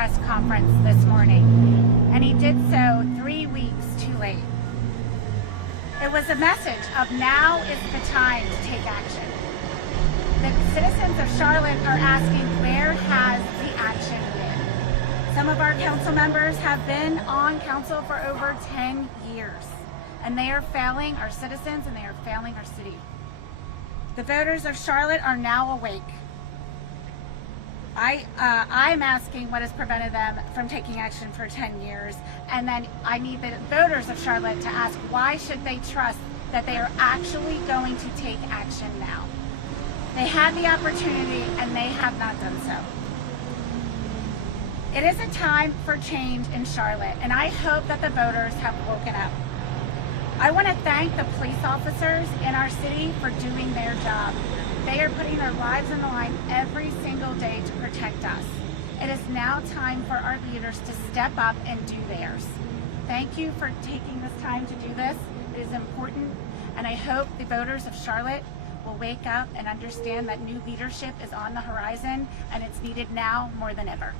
press conference this morning, and he did so 3 weeks too late. It was a message of now is the time to take action. The citizens of Charlotte are asking, where has the action been? Some of our council members have been on council for over 10 years, and they are failing our citizens and they are failing our city. The voters of Charlotte are now awake. I'm asking what has prevented them from taking action for 10 years, and then I need the voters of Charlotte to ask, why should they trust that they are actually going to take action now? They had the opportunity and they have not done so. It is a time for change in Charlotte, and I hope that the voters have woken up. I want to thank the police officers in our city for doing their job. They are putting their lives on the line every single day to protect us. It is now time for our leaders to step up and do theirs. Thank you for taking this time to do this. It is important, and I hope the voters of Charlotte will wake up and understand that new leadership is on the horizon, and it's needed now more than ever.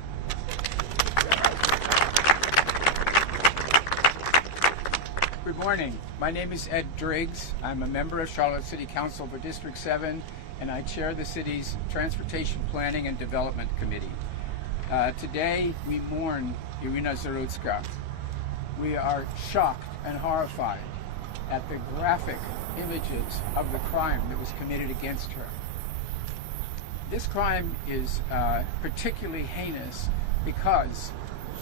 Good morning. My name is Ed Driggs. I'm a member of Charlotte City Council for District 7, and I chair the city's Transportation Planning and Development Committee. Today, we mourn Iryna Zarutska. We are shocked and horrified at the graphic images of the crime that was committed against her. This crime is particularly heinous because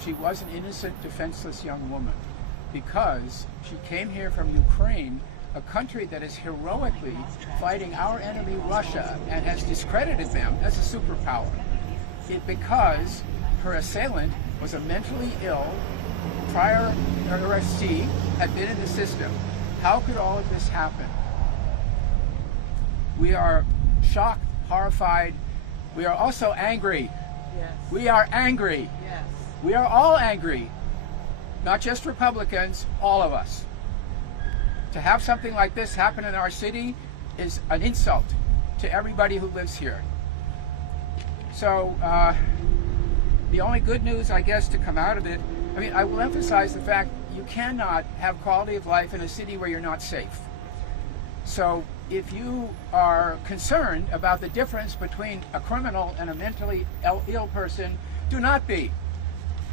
she was an innocent, defenseless young woman, because she came here from Ukraine, a country that is heroically fighting our enemy Russia and has discredited them as a superpower. Because her assailant was a mentally ill, prior arrestee, had been in the system. How could all of this happen? We are shocked, horrified. We are also angry. Yes. We are angry. Yes. We are all angry. Not just Republicans, all of us. To have something like this happen in our city is an insult to everybody who lives here. So the only good news, I guess, to come out of it, I will emphasize the fact you cannot have quality of life in a city where you're not safe. So if you are concerned about the difference between a criminal and a mentally ill person, do not be.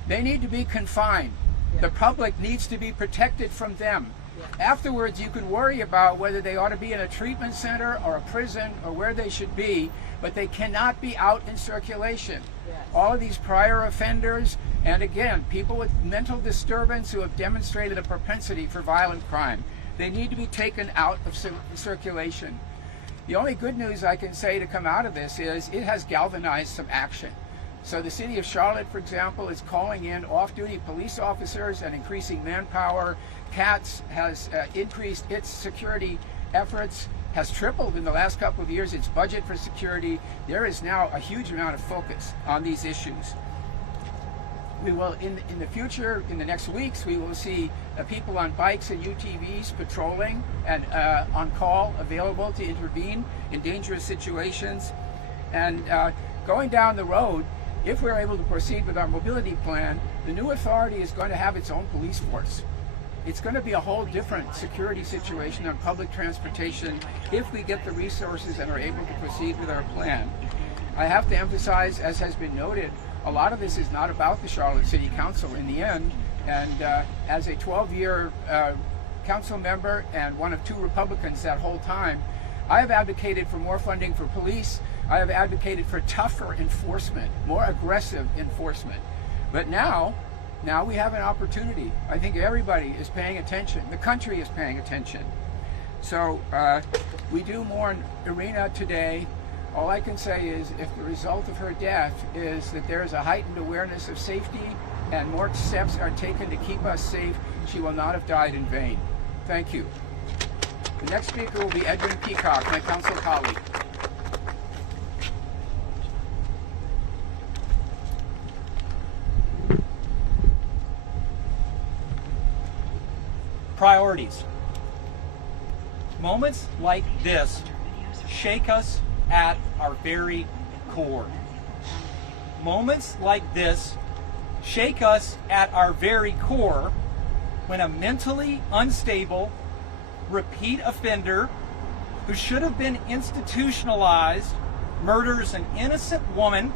They need to be confined. Yes. The public needs to be protected from them. Yes. Afterwards, you can worry about whether they ought to be in a treatment center or a prison or where they should be, but they cannot be out in circulation. Yes. All of these prior offenders, and again, people with mental disturbance who have demonstrated a propensity for violent crime, they need to be taken out of circulation. The only good news I can say to come out of this is it has galvanized some action. So the city of Charlotte, for example, is calling in off-duty police officers and increasing manpower. CATS has increased its security efforts, has tripled in the last couple of years its budget for security. There is now a huge amount of focus on these issues. We will, in the future, in the next weeks, we will see people on bikes and UTVs patrolling and on call, available to intervene in dangerous situations. And going down the road, if we're able to proceed with our mobility plan, the new authority is going to have its own police force. It's going to be a whole different security situation on public transportation if we get the resources and are able to proceed with our plan. I have to emphasize, as has been noted, a lot of this is not about the Charlotte City Council in the end. And as a 12-year council member and one of 2 Republicans that whole time, I have advocated for more funding for police. I have advocated for tougher enforcement, more aggressive enforcement. But now we have an opportunity. I think everybody is paying attention. The country is paying attention. So we do mourn Iryna today. All I can say is if the result of her death is that there is a heightened awareness of safety and more steps are taken to keep us safe, she will not have died in vain. Thank you. The next speaker will be Edwin Peacock, my council colleague. Priorities. Moments like this shake us at our very core. Moments like this shake us at our very core when a mentally unstable, repeat offender who should have been institutionalized murders an innocent woman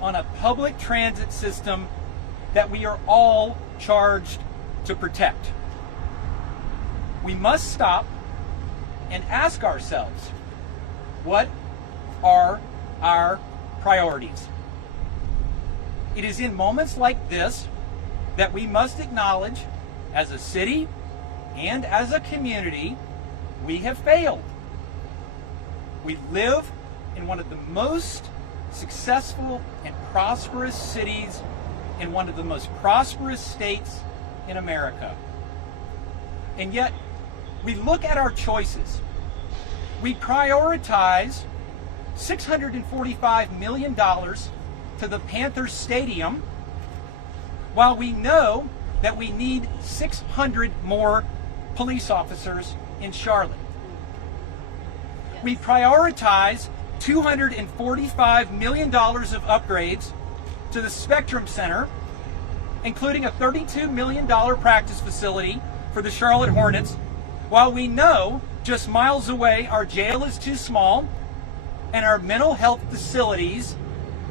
on a public transit system that we are all charged to protect. We must stop and ask ourselves, what are our priorities? It is in moments like this that we must acknowledge, as a city and as a community, we have failed. We live in one of the most successful and prosperous cities in one of the most prosperous states in America. And yet, we look at our choices. We prioritize $645 million to the Panthers Stadium, while we know that we need 600 more police officers in Charlotte. We prioritize $245 million of upgrades to the Spectrum Center, including a $32 million practice facility for the Charlotte Hornets, while we know just miles away our jail is too small and our mental health facilities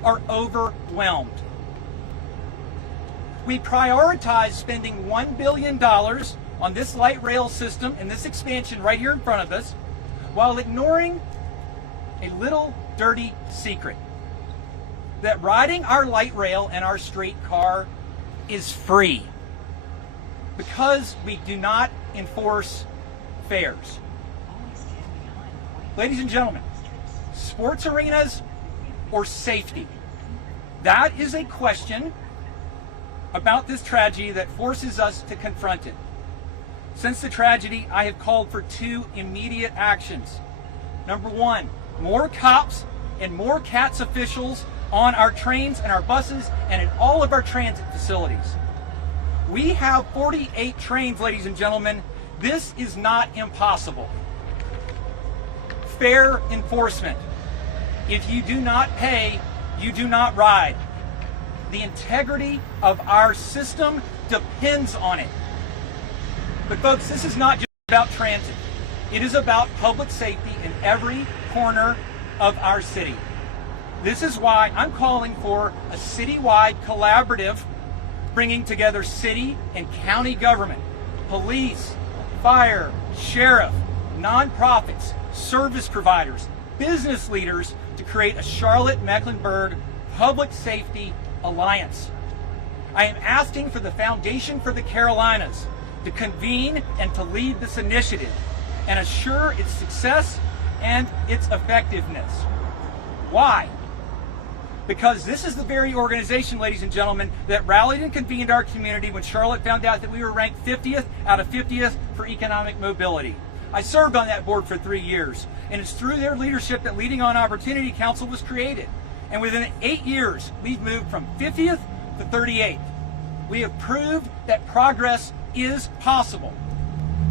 are overwhelmed. We prioritize spending $1 billion on this light rail system and this expansion right here in front of us, while ignoring a little dirty secret: that riding our light rail and our streetcar is free because we do not enforce fares. Ladies and gentlemen, sports arenas or safety? That is a question about this tragedy that forces us to confront it. Since the tragedy, I have called for two immediate actions. Number one, more cops and more CATS officials on our trains and our buses and in all of our transit facilities. We have 48 trains, ladies and gentlemen. This is not impossible. Fair enforcement. If you do not pay, you do not ride. The integrity of our system depends on it. But folks, this is not just about transit. It is about public safety in every corner of our city. This is why I'm calling for a citywide collaborative bringing together city and county government, police, fire, sheriff, nonprofits, service providers, business leaders to create a Charlotte-Mecklenburg Public Safety Alliance. I am asking for the Foundation for the Carolinas to convene and to lead this initiative and assure its success and its effectiveness. Why? Because this is the very organization, ladies and gentlemen, that rallied and convened our community when Charlotte found out that we were ranked 50th out of 50th for economic mobility. I served on that board for 3 years, and it's through their leadership that Leading on Opportunity Council was created. And within 8 years, we've moved from 50th to 38th. We have proved that progress is possible.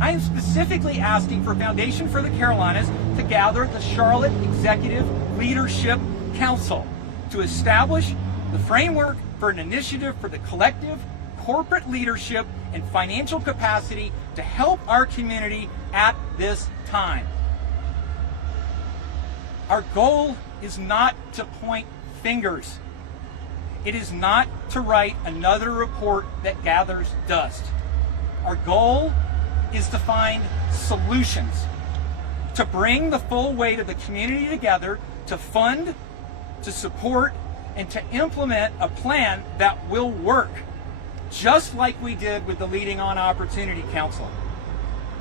I am specifically asking for Foundation for the Carolinas to gather the Charlotte Executive Leadership Council to establish the framework for an initiative for the collective corporate leadership and financial capacity to help our community at this time. Our goal is not to point fingers. It is not to write another report that gathers dust. Our goal is to find solutions, to bring the full weight of the community together, to fund, to support, and to implement a plan that will work, just like we did with the Leading on Opportunity Council.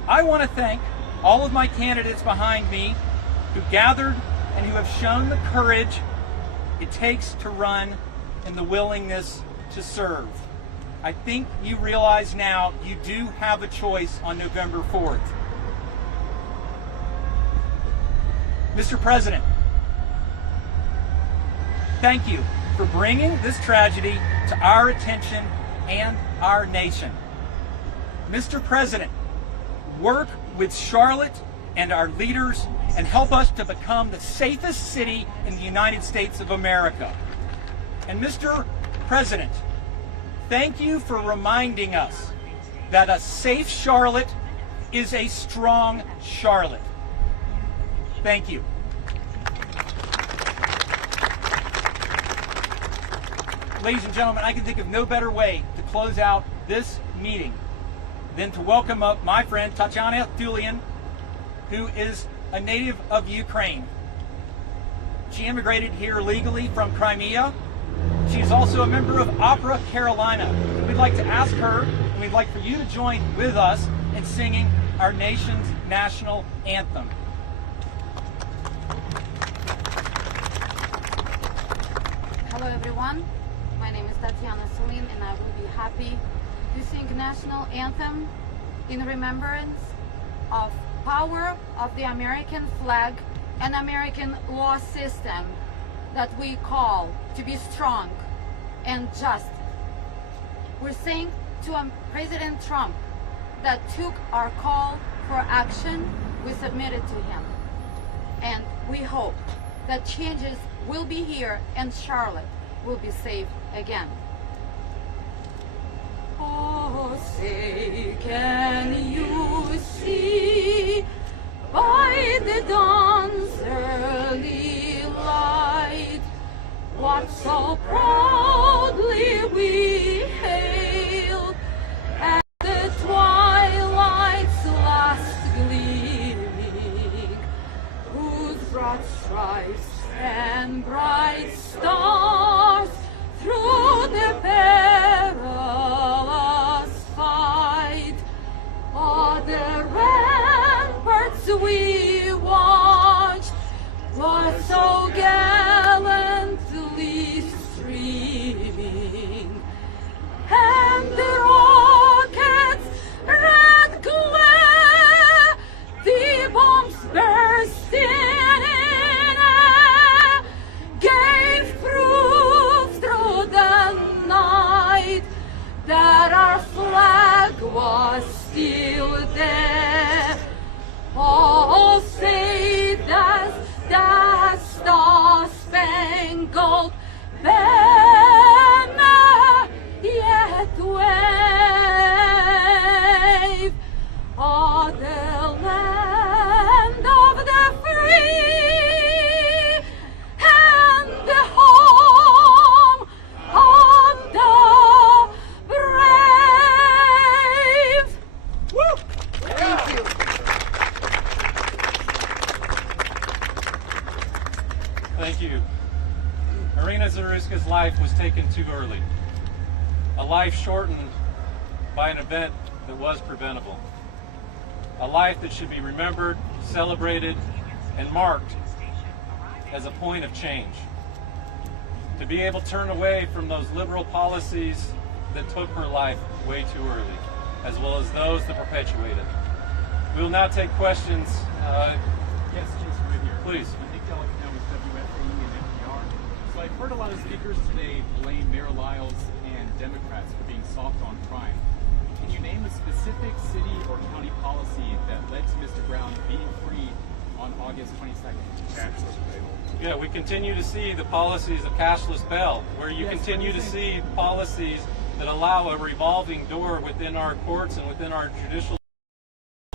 I want to thank all of my candidates behind me who gathered and who have shown the courage it takes to run and the willingness to serve. I think you realize now you do have a choice on November 4th. Mr. President, thank you for bringing this tragedy to our attention and our nation. Mr. President, work with Charlotte and our leaders and help us to become the safest city in the United States of America. And Mr. President, Thank you for reminding us that a safe Charlotte is a strong Charlotte. Thank you. Ladies and gentlemen, I can think of no better way to close out this meeting than to welcome up my friend Tatiana Thulian, who is a native of Ukraine. She immigrated here legally from Crimea. She is also a member of Opera Carolina. We'd like to ask her, and we'd like for you to join with us in singing our nation's national anthem. Hello everyone, my name is Tatiana Thulian and I will be happy to sing national anthem in remembrance of power of the American flag and American law system that we call to be strong and just. We're saying to President Trump that took our call for action, we submitted to him. And we hope that changes will be here and Charlotte will be safe again. Oh, say, can you see by the dawn's early light what so proudly we hailed at the twilight's last gleaming, whose broad stripes and bright stars through the perilous fight are the ramparts we watched were so gallantly streaming, and the rockets' red glare, the bombs bursting in air, gave proof through the night that our flag was still there. Oh, say does the star-spangled banner yet wave? Oh, the land of the free and the home of the brave. Woo! Thank you. Thank you. Iryna Zarutska's life was taken too early. A life shortened by an event that was preventable. A life that should be remembered, celebrated, and marked as a point of change. To be able to turn away from those liberal policies that took her life way too early, as well as those that perpetuate it. We will now take questions. Yes, Jason, right here. Please. Nick Delicate now with WFAE and NPR. So I've heard a lot of speakers today blame Mayor Lyles and Democrats for being soft on crime. Can you name a specific city or county policy that led to Mr. Brown being freed on August 22nd? Yeah, we continue to see the policies of cashless bail, where you continue to see policies that allow a revolving door within our courts and within our judicial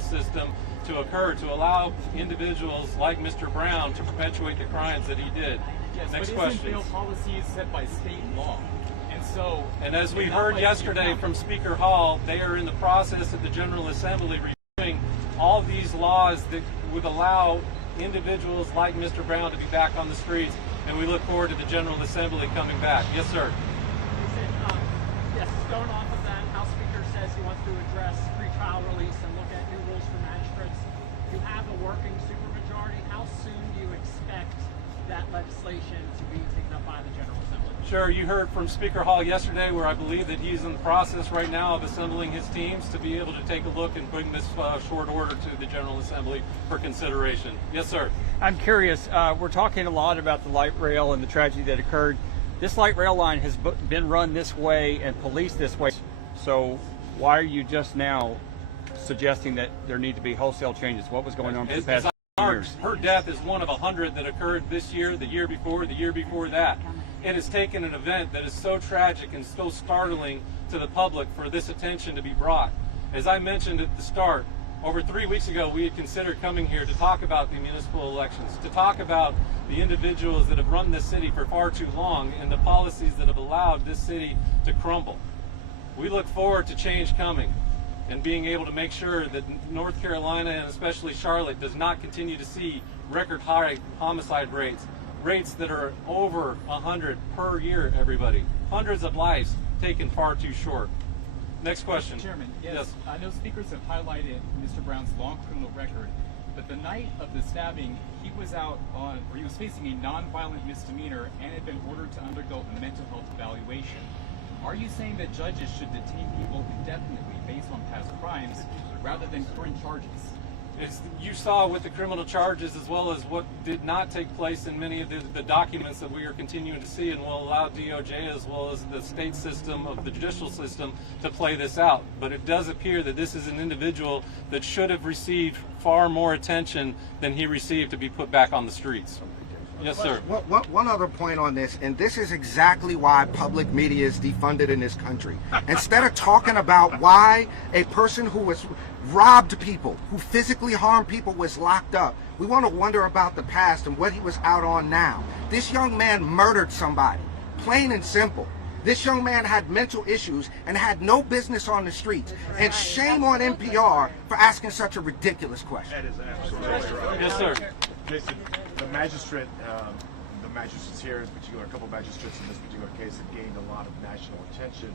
system to occur, to allow individuals like Mr. Brown to perpetuate the crimes that he did. Yes, Next but question. bail policy is set by state law. And as we heard yesterday from Speaker Hall, they are in the process of the General Assembly reviewing all these laws that would allow individuals like Mr. Brown to be back on the streets, and we look forward to the General Assembly coming back. Yes, sir. Yes, going off of that, House Speaker says he wants to address pretrial release and look at new rules for magistrates. You have a working supermajority. How soon do you expect that legislation to be taken up by the General Assembly? Sure, you heard from Speaker Hall yesterday where I believe that he's in the process right now of assembling his teams to be able to take a look and bring this short order to the General Assembly for consideration. Yes, sir. I'm curious, we're talking a lot about the light rail and the tragedy that occurred. This light rail line has been run this way and policed this way. So why are you just now suggesting that there need to be wholesale changes? What was going on for the past years? Her death is one of 100 that occurred this year, the year before that. it has taken an event that is so tragic and so startling to the public for this attention to be brought. As I mentioned at the start, over 3 weeks ago, we had considered coming here to talk about the municipal elections, to talk about the individuals that have run this city for far too long and the policies that have allowed this city to crumble. We look forward to change coming and being able to make sure that North Carolina and especially Charlotte does not continue to see record high homicide rates that are over 100 per year, everybody. Hundreds of lives taken far too short. Next question. Mr. Chairman, yes. I know speakers have highlighted Mr. Brown's long criminal record, but the night of the stabbing, he was facing a non-violent misdemeanor and had been ordered to undergo a mental health evaluation. Are you saying that judges should detain people indefinitely based on past crimes rather than current charges? You saw with the criminal charges as well as what did not take place in many of the documents that we are continuing to see, and will allow DOJ as well as the state system of the judicial system to play this out. But it does appear that this is an individual that should have received far more attention than he received to be put back on the streets. Yes, sir. One other point on this, and this is exactly why public media is defunded in this country. Instead of talking about why a person who was robbed people, who physically harmed people, was locked up, we want to wonder about the past and what he was out on now. This young man murdered somebody, plain and simple. This young man had mental issues and had no business on the streets. And shame on NPR for asking such a ridiculous question. That is absolutely right. Yes, sir. Jason, the magistrates here, in particular, a couple of magistrates in this particular case, have gained a lot of national attention.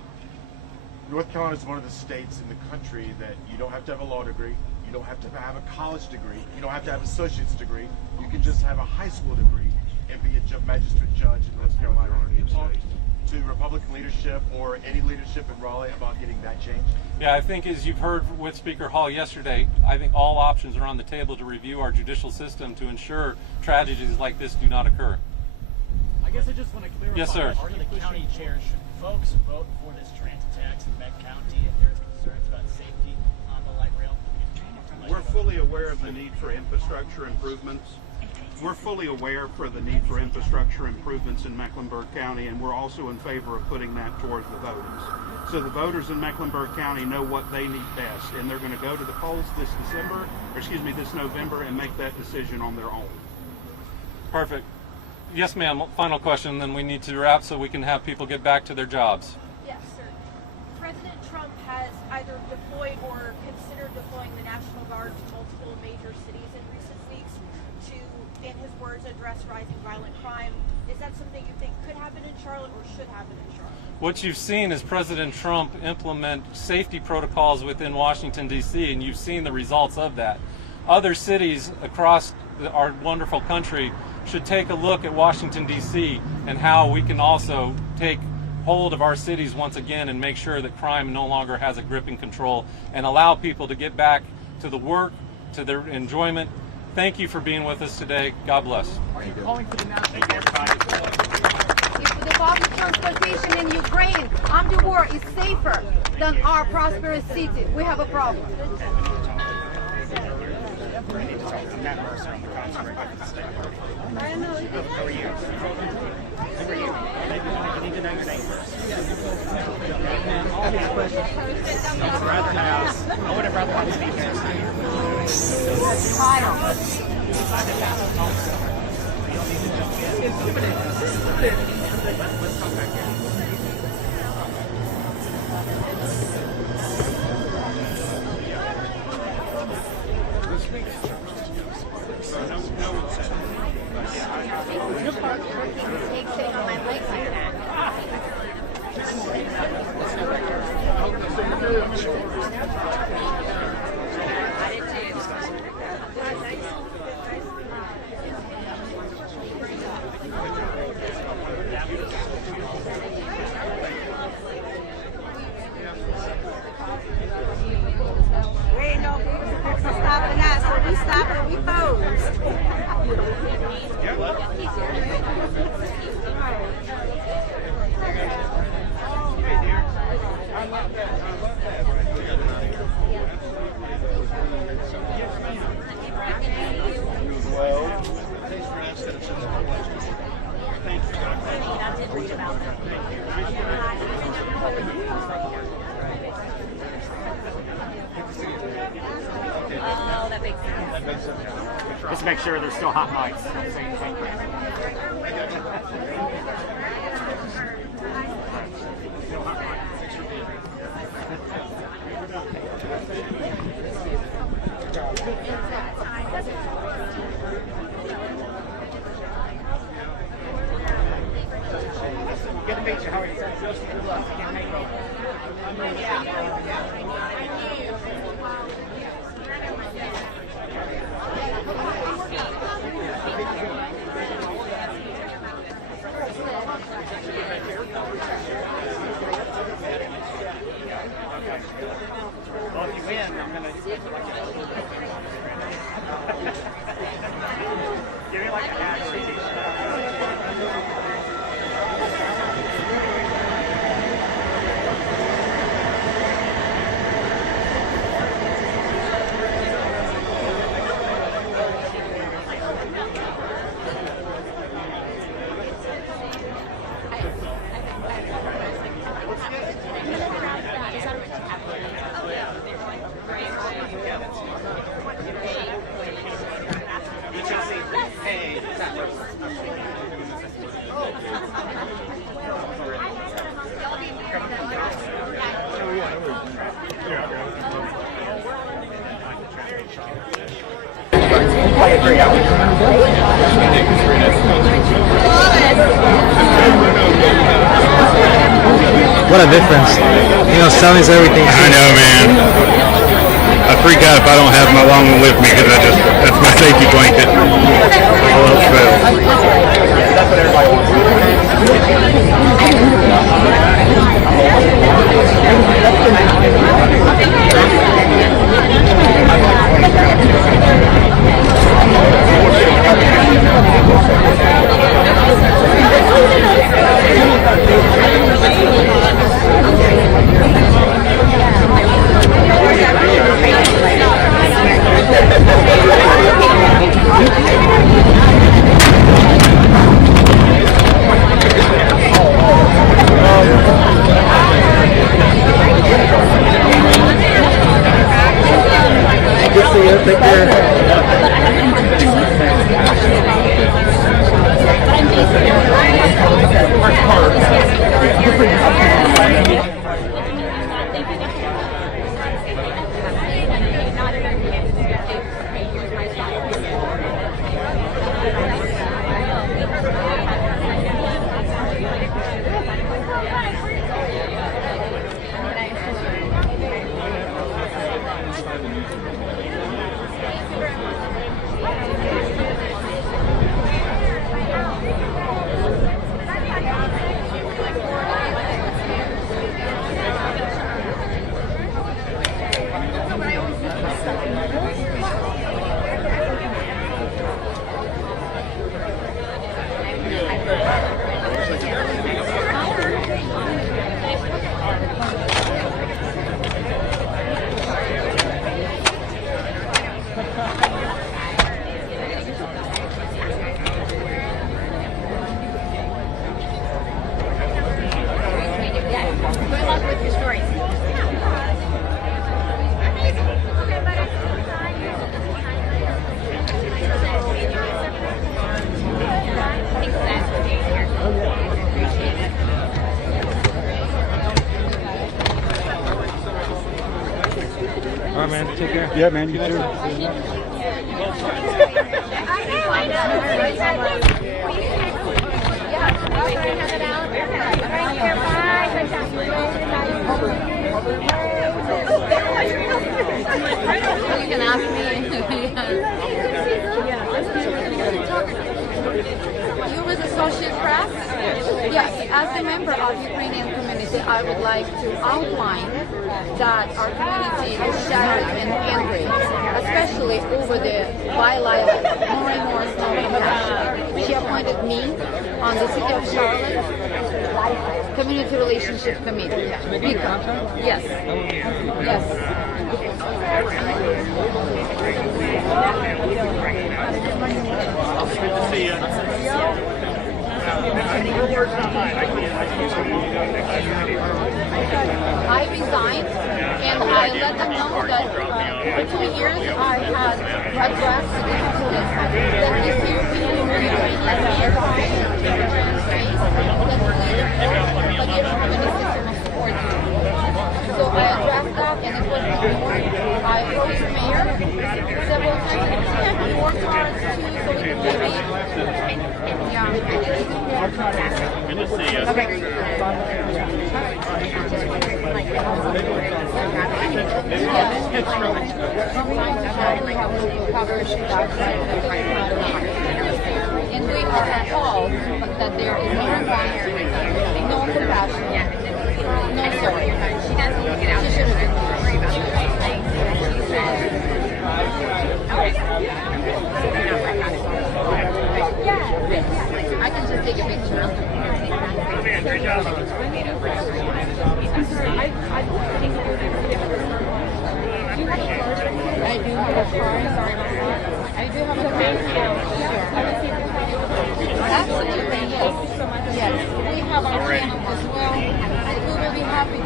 North Carolina is one of the states in the country that you don't have to have a law degree, you don't have to have a college degree, you don't have to have an associate's degree, you can just have a high school degree and be a magistrate judge in North Carolina. Can you talk to Republican leadership or any leadership in Raleigh about getting that changed? Yeah, I think as you've heard with Speaker Hall yesterday, I think all options are on the table to review our judicial system to ensure tragedies like this do not occur. I guess I just want to clarify. Yes, sir. Are the county chairs, should folks vote for this transit tax in Beck County if there's concerns about safety on the light rail? We're fully aware of the need for infrastructure improvements. We're fully aware for the need for infrastructure improvements in Mecklenburg County, and we're also in favor of putting that towards the voters. So the voters in Mecklenburg County know what they need best, and they're going to go to the polls this November and make that decision on their own. Perfect. Yes, ma'am. Final question, then we need to wrap so we can have people get back to their jobs. Yes, sir. President Trump has either deployed or considered deploying the National Guard to multiple major cities in recent weeks to, in his words, address rising violent crime. Is that something you think could happen in Charlotte or should happen in Charlotte? What you've seen is President Trump implement safety protocols within Washington, D.C., and you've seen the results of that. Other cities across our wonderful country should take a look at Washington, D.C. and how we can also take hold of our cities once again and make sure that crime no longer has a grip and control and allow people to get back to the work, to their enjoyment. Thank you for being with us today. God bless. Are you calling for the National Guard? If the public transportation in Ukraine under war is safer than our prosperous city, we have a problem. How are you? You need to know your name first. All these questions. I would have rather not speak next time. Let's come back in. On my leg like that. Oh, that makes sense. Just make sure there's still hot mics. Good to meet you. How are you? Good luck. Can't make Well, if you win, I'm going to give me like a hat or a t-shirt. What a difference. You know, selling everything. I know, man. I freak out if I don't have my long one with me because that's my safety blanket. All else fails. That's what everybody Take care. All right, man. Take care. Yeah, man. You too. You can ask me. You was associate press? Yes. As a member of the Ukrainian community, I would like to outline that our community is shattered and angry, especially over the Vi Lyles more and more nomination. She appointed me on the City of Charlotte Community Relationship Committee. Yes. Yes. Good to see you. Your word's not mine. I can't use it. resigned, and I let them know that for 2 years I had addressed the difficulties that this European Union has but you don't have any system of support. So I addressed that, and it was ignored. I wrote to the mayor several times, and he worked hard too, so we could maybe, Good to see you. And we are appalled that there is no response, no compassion, no sorry. She doesn't get out. She should have been worried I can just take a picture. I do have a car. Sorry about that. I do have a car. Absolutely, yes. Yes. We have our channel as well. We will be happy to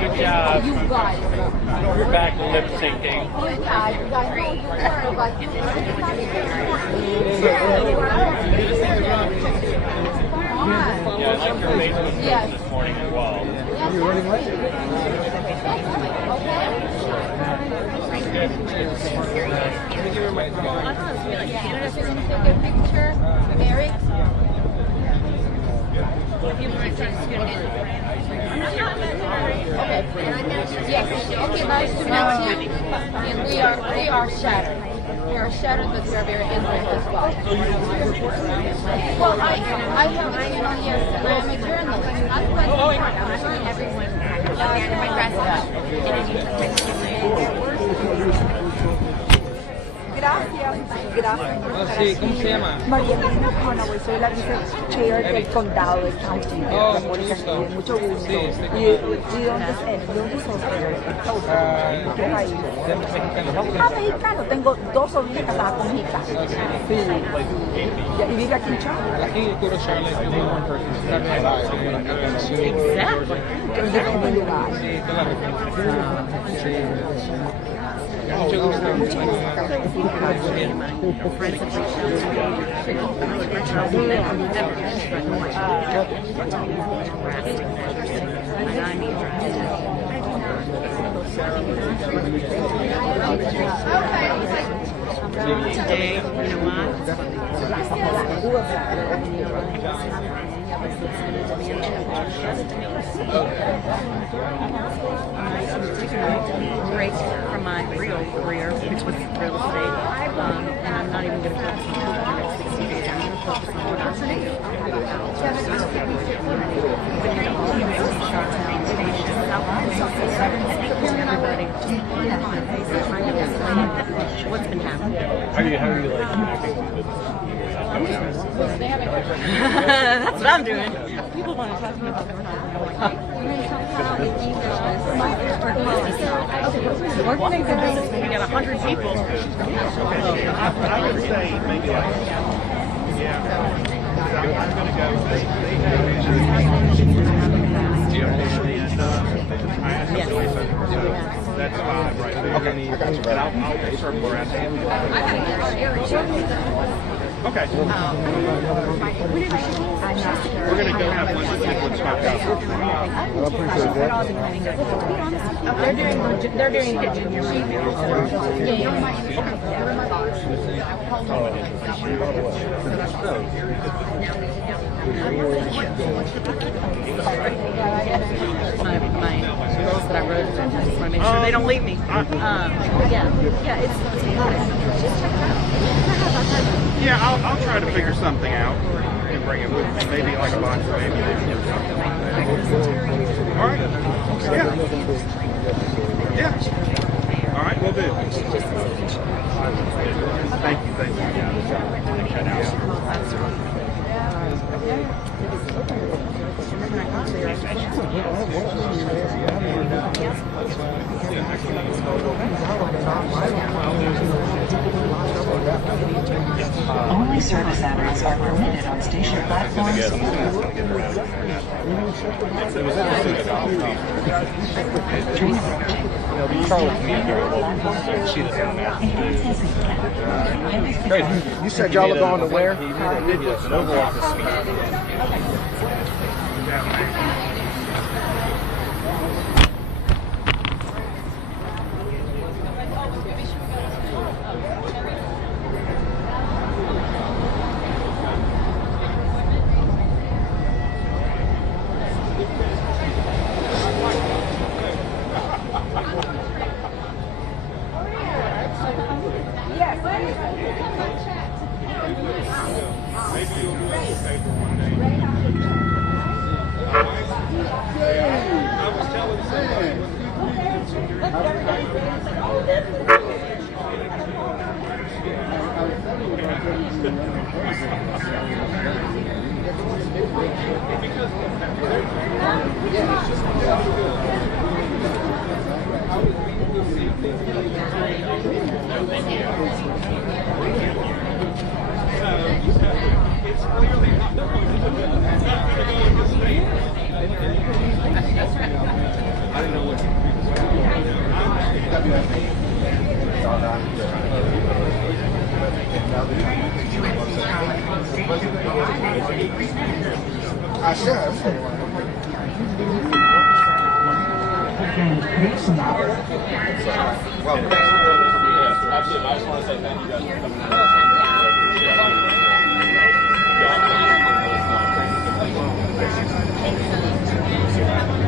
Good job. you guys. You're back lip syncing. You guys, I know you were, but you Yeah, I like your Facebook Yes. this morning as well. Yes. You're running late. Take a picture, Eric. Okay. Yes. Okay, nice to meet you. And we are shattered. We are shattered, but we are very angry as well. Well, I have a channel, yes, and I am a journalist. Gracias. Sí, ¿cómo se llama? María Elena Conaway, soy la vice-chair del condado de County. Oh, mucho gusto. Mucho gusto. Sí, ¿Y dónde sos? ¿Qué país? Mexicano. Tengo 2 sobrinas casadas con mexicanos. Sí. ¿Y vive aquí en Charlotte? Aquí en Curo Charlotte, Exacto. ¿En qué lugar? Sí, toda la referencia. Sí. Mucho gusto. Today, you know what? Break from my real career, which was real estate, and I'm not even going to focus on the next 60 days. I'm going to focus on what I'm saying what's been happening. How are you like connecting with That's what I'm doing. People want to talk to me about we got 100 people. I would say maybe like, I'm going to go. That's 5 right there. Okay, I got you. And I'll circle around. Okay. We're going to go have lunch with Liquid Smokehouse. I appreciate that. They're doing the junior my girls that I wrote, I just want to make sure they don't leave me. Yeah, it's just check it out. Yeah, I'll try to figure something out and bring it with me. Maybe like a box of ammunition or something like that. All right. Yeah. All right, we'll do. Thank you. Only service animals are permitted on station platforms. Train approaching. You said y'all are going to where? I should. Well, absolutely. I just want to say thank you guys for coming out.